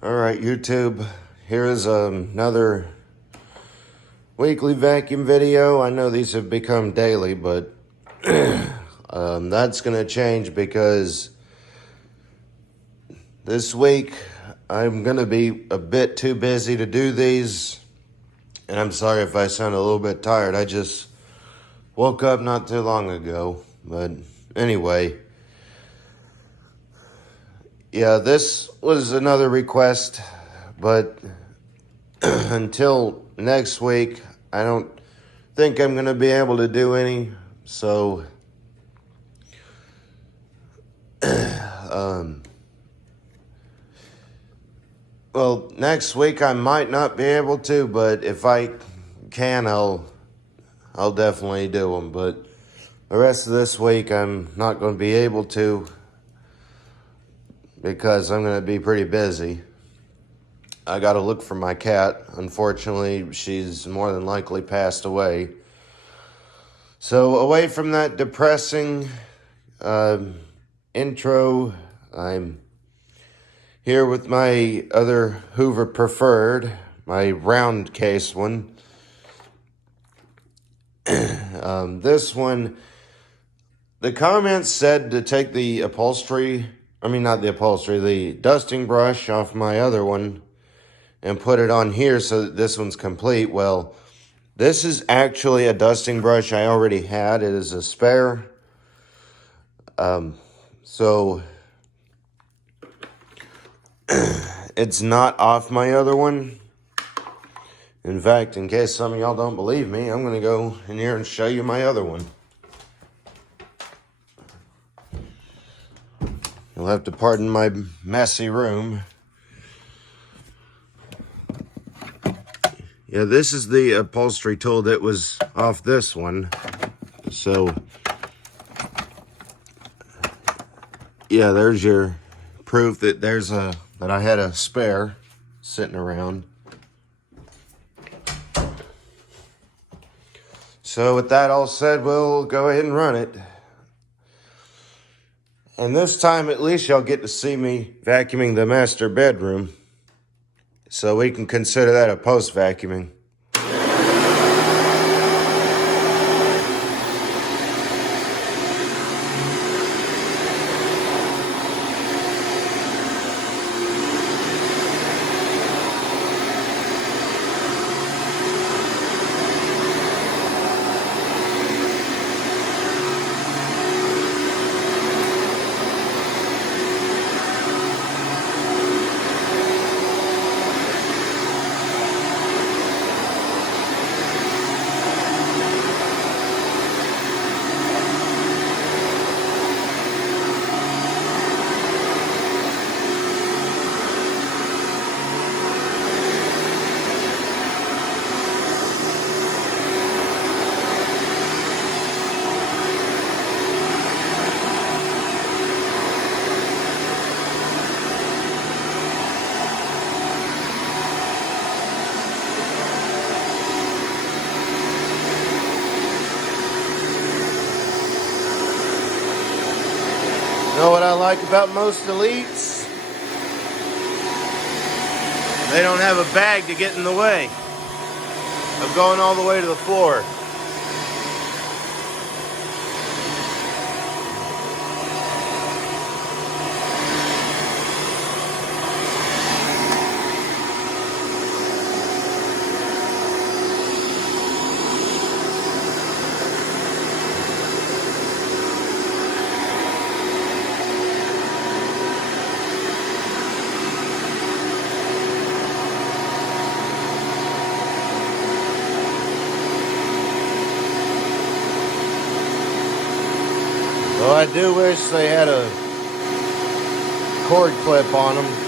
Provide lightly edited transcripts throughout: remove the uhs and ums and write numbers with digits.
Alright, YouTube, here is another weekly vacuum video. I know these have become daily, but that's going to change because this week I'm going to be a bit too busy to do these. And I'm sorry if I sound a little bit tired. I just woke up not too long ago. But anyway, yeah, this was another request, but until next week, I don't think I'm going to be able to do any. So, well, next week I might not be able to, but if I can, I'll definitely do them. But the rest of this week, I'm not going to be able to because I'm going to be pretty busy. I got to look for my cat. Unfortunately, she's more than likely passed away. So away from that depressing intro, I'm here with my other Hoover Preferred, my round case one. This one, the comments said to take the the dusting brush off my other one and put it on here so that this one's complete. Well, this is actually a dusting brush I already had. It is a spare. So it's not off my other one. In fact, in case some of y'all don't believe me, I'm going to go in here and show you my other one. You'll have to pardon my messy room. Yeah, this is the upholstery tool that was off this one. So, yeah, there's your proof that that I had a spare sitting around. So with that all said, we'll go ahead and run it. And this time, at least y'all get to see me vacuuming the master bedroom. So we can consider that a post-vacuuming. You know what I like about most Elites? They don't have a bag to get in the way of going all the way to the floor. Well, I do wish they had a cord clip on them.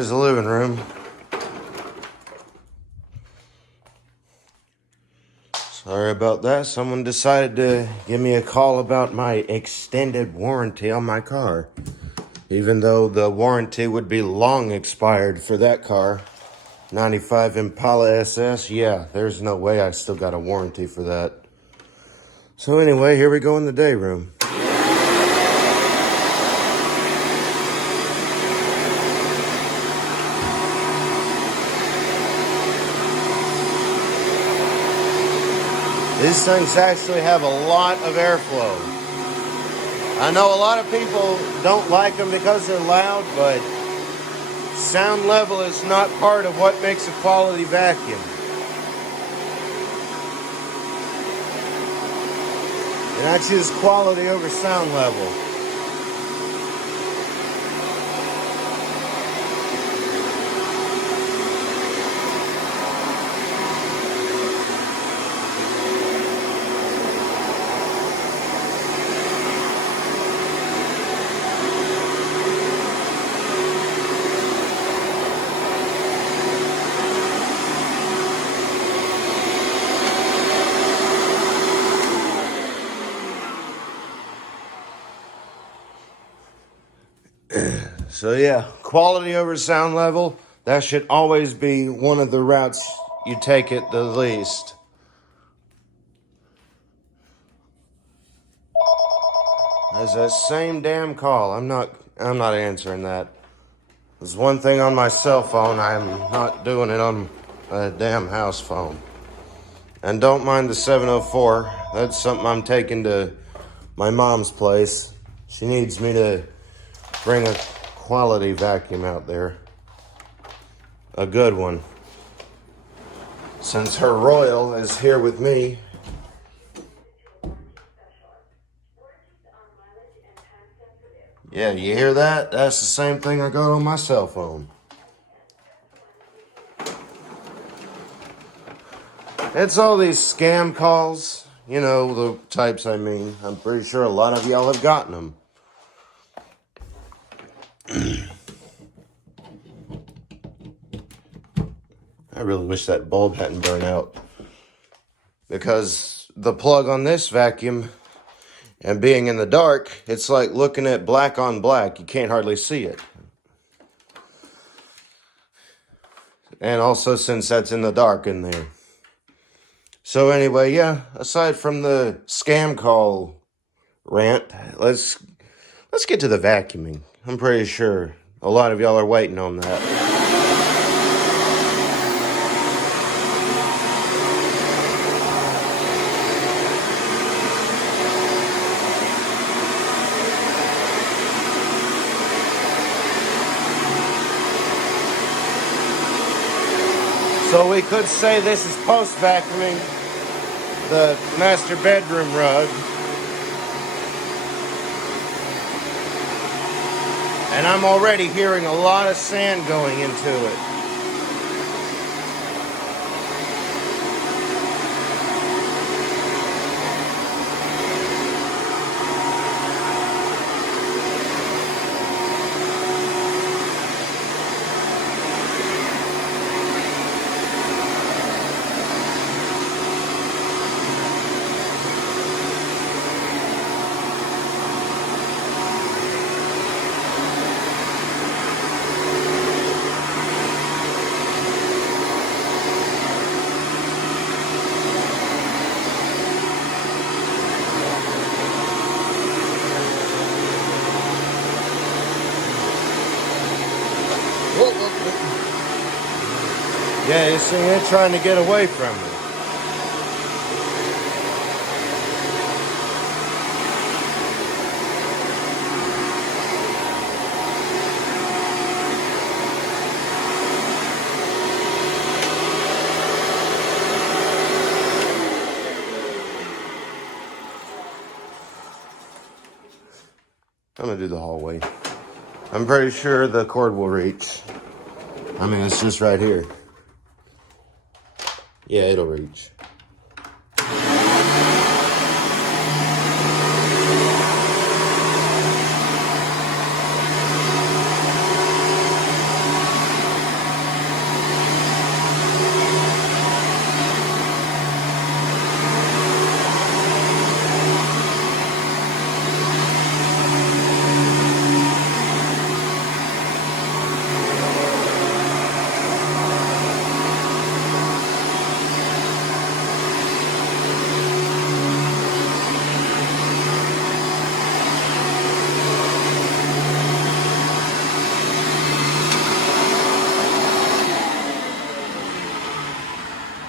There's the living room. Sorry about that. Someone decided to give me a call about my extended warranty on my car. Even though the warranty would be long expired for that car. 95 Impala SS. Yeah, there's no way I still got a warranty for that. So anyway, here we go in the day room. These things actually have a lot of airflow. I know a lot of people don't like them because they're loud, but sound level is not part of what makes a quality vacuum. And I choose quality over sound level. So yeah, quality over sound level, that should always be one of the routes you take it the least. There's that same damn call. I'm not answering that. There's one thing on my cell phone, I'm not doing it on a damn house phone. And don't mind the 704. That's something I'm taking to my mom's place. She needs me to bring a quality vacuum out there. A good one. Since her Royal is here with me. Yeah, you hear that? That's the same thing I got on my cell phone. It's all these scam calls. You know, the types I mean. I'm pretty sure a lot of y'all have gotten them. I really wish that bulb hadn't burned out. Because the plug on this vacuum, and being in the dark, it's like looking at black on black. You can't hardly see it. And also since that's in the dark in there. So anyway, yeah, aside from the scam call rant, let's get to the vacuuming. I'm pretty sure a lot of y'all are waiting on that. So we could say this is post-vacuuming the master bedroom rug. And I'm already hearing a lot of sand going into it. Yeah, you see, they're trying to get away from me. I'm gonna do the hallway. I'm pretty sure the cord will reach. I mean, it's just right here. Yeah, it'll reach.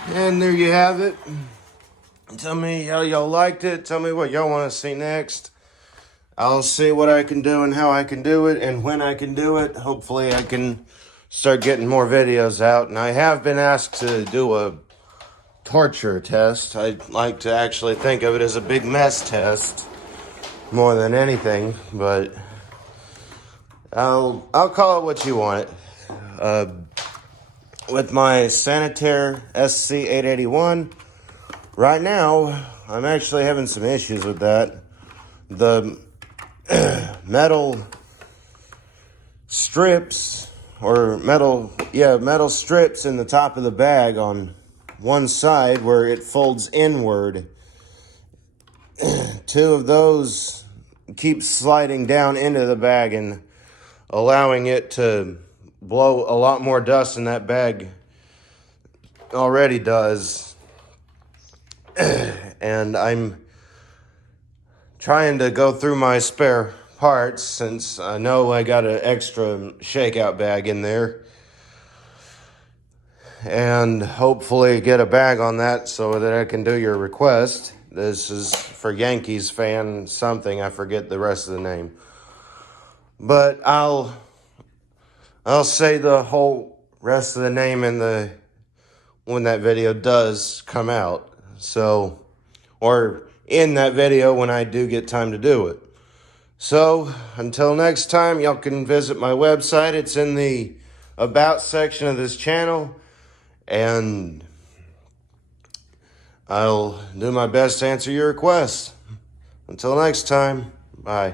And there you have it. Tell me how y'all liked it. Tell me what y'all want to see next. I'll see what I can do and how I can do it and when I can do it. Hopefully I can start getting more videos out. And I have been asked to do a torture test. I like to actually think of it as a big mess test more than anything, but I'll call it what you want it. With my Sanitaire SC881, right now I'm actually having some issues with that. The metal strips metal strips in the top of the bag on one side where it folds inward. Two of those keep sliding down into the bag and allowing it to blow a lot more dust than that bag already does. And I'm trying to go through my spare parts since I know I got an extra shakeout bag in there, and hopefully get a bag on that so that I can do your request. This is for Yankees fan something, I forget the rest of the name, but I'll say the whole rest of the name when that video does come out. So, or in that video when I do get time to do it. So, until next time, y'all can visit my website. It's in the About section of this channel. And I'll do my best to answer your requests. Until next time, bye.